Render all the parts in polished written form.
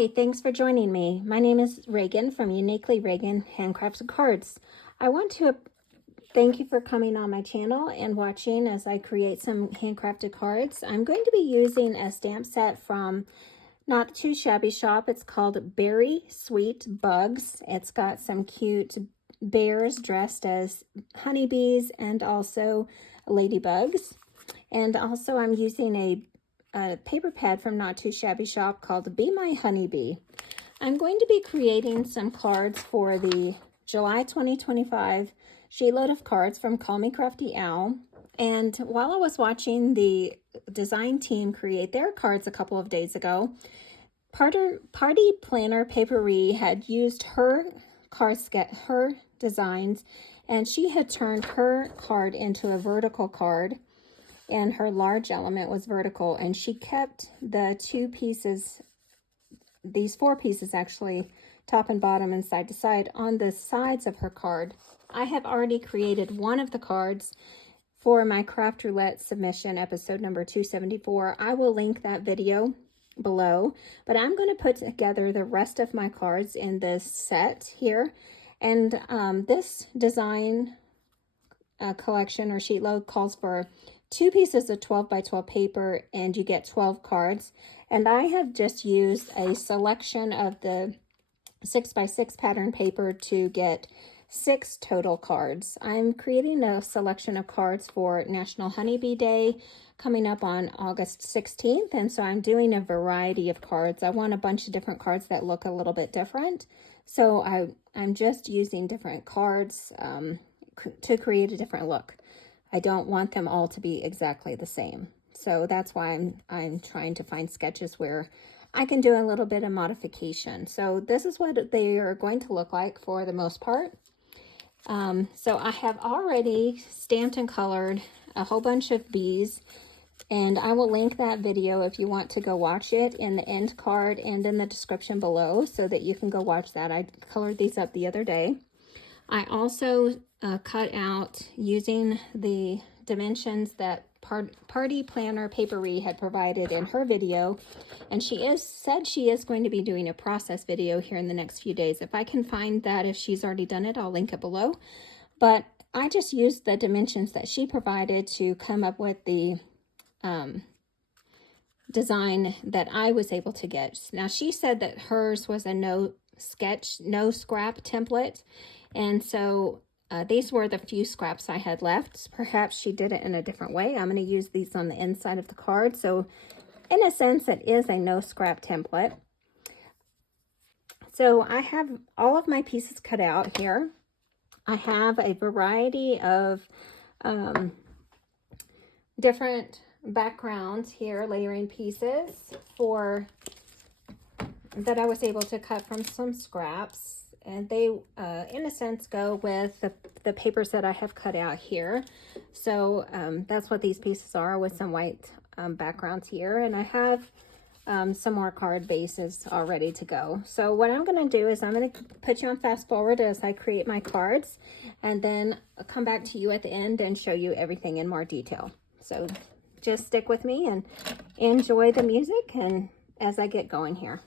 Hi, thanks for joining me. My name is Reagan from Uniquely Reagan Handcrafted Cards. I want to thank you for coming on my channel and watching as I create some handcrafted cards. I'm going to be using a stamp set from Not2Shabby Shop. It's called Berry Sweet Bugs. It's got some cute bears dressed as honeybees and also ladybugs. And also I'm using a paper pad from Not2Shabby Shop called Be My Honeybee. I'm going to be creating some cards for the July 2025 Sheetload of Cards from Call Me Crafty Owl. And while I was watching the design team create their cards a couple of days ago, Party Planner Paperie had used her designs, and she had turned her card into a vertical card, and her large element was vertical, and she kept the two pieces, these four pieces actually, top and bottom and side to side, on the sides of her card. I have already created one of the cards for my Craft Roulette submission, episode number 274. I will link that video below, but I'm going to put together the rest of my cards in this set here. And this design collection or sheet load calls for 2 pieces of 12 by 12 paper, and you get 12 cards. And I have just used a selection of the 6 by 6 pattern paper to get 6 total cards. I'm creating a selection of cards for National Honeybee Day coming up on August 16th, and so I'm doing a variety of cards. I want a bunch of different cards that look a little bit different, so I'm just using different cards to create a different look. I don't want them all to be exactly the same, so that's why I'm trying to find sketches where I can do a little bit of modification. So this is what they are going to look like for the most part. So I have already stamped and colored a whole bunch of bees, and I will link that video if you want to go watch it in the end card and in the description below so that you can go watch that. I colored these up the other day. I also cut out using the dimensions that Party Planner Paperie had provided in her video, and she said she is going to be doing a process video here in the next few days. If I can find that, if she's already done it, I'll link it below. But I just used the dimensions that she provided to come up with the design that I was able to get. Now, she said that hers was a no scrap template, and so these were the few scraps I had left. Perhaps she did it in a different way. I'm going to use these on the inside of the card. So in a sense, it is a no scrap template. So I have all of my pieces cut out here. I have a variety of different backgrounds here, layering pieces that I was able to cut from some scraps. And they, in a sense, go with the papers that I have cut out here. So that's what these pieces are, with some white backgrounds here. And I have some more card bases all ready to go. So what I'm going to do is I'm going to put you on fast forward as I create my cards, and then I'll come back to you at the end and show you everything in more detail. So just stick with me and enjoy the music and as I get going here.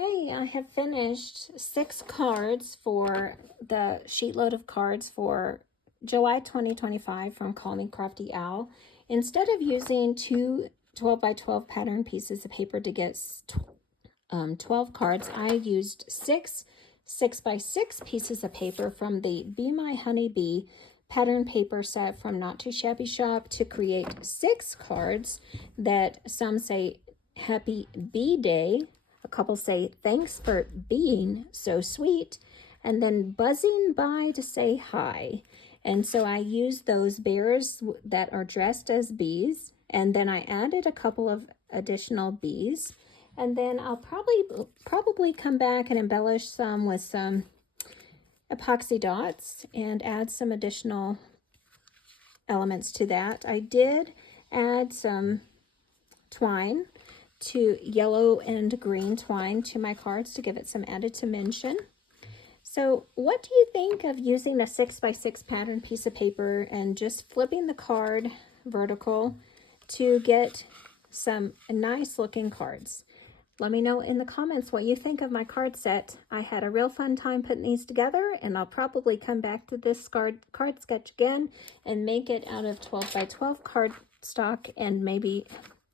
Okay, I have finished 6 cards for the Sheetload of Cards for July 2025 from Call Me Crafty Owl. Instead of using two 12 by 12 pattern pieces of paper to get 12 cards, I used 6 by 6 pieces of paper from the Be My Honeybee pattern paper set from Not2Shabby Shop to create 6 cards that some say Happy Bee Day. A couple say, thanks for being so sweet, and then buzzing by to say hi. And so I used those bears that are dressed as bees, and then I added a couple of additional bees, and then I'll probably come back and embellish some with some epoxy dots and add some additional elements to that. I did add some twine, to yellow and green twine to my cards to give it some added dimension. So what do you think of using a 6 by 6 pattern piece of paper and just flipping the card vertical to get some nice looking cards? Let me know in the comments what you think of my card set. I had a real fun time putting these together, and I'll probably come back to this card sketch again and make it out of 12 by 12 cardstock and maybe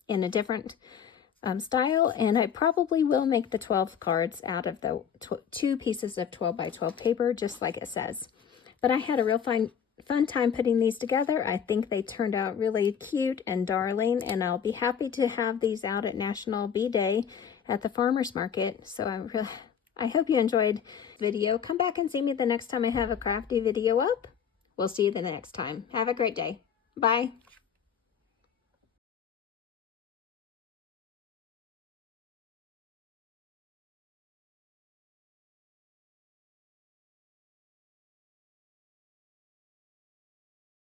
in a different style, and I probably will make the 12 cards out of the 2 pieces of 12 by 12 paper, just like it says. But I had a real fun time putting these together. I think they turned out really cute and darling, and I'll be happy to have these out at National Bee Day at the farmer's market. So I hope you enjoyed the video. Come back and see me the next time I have a crafty video up. We'll see you the next time. Have a great day. Bye.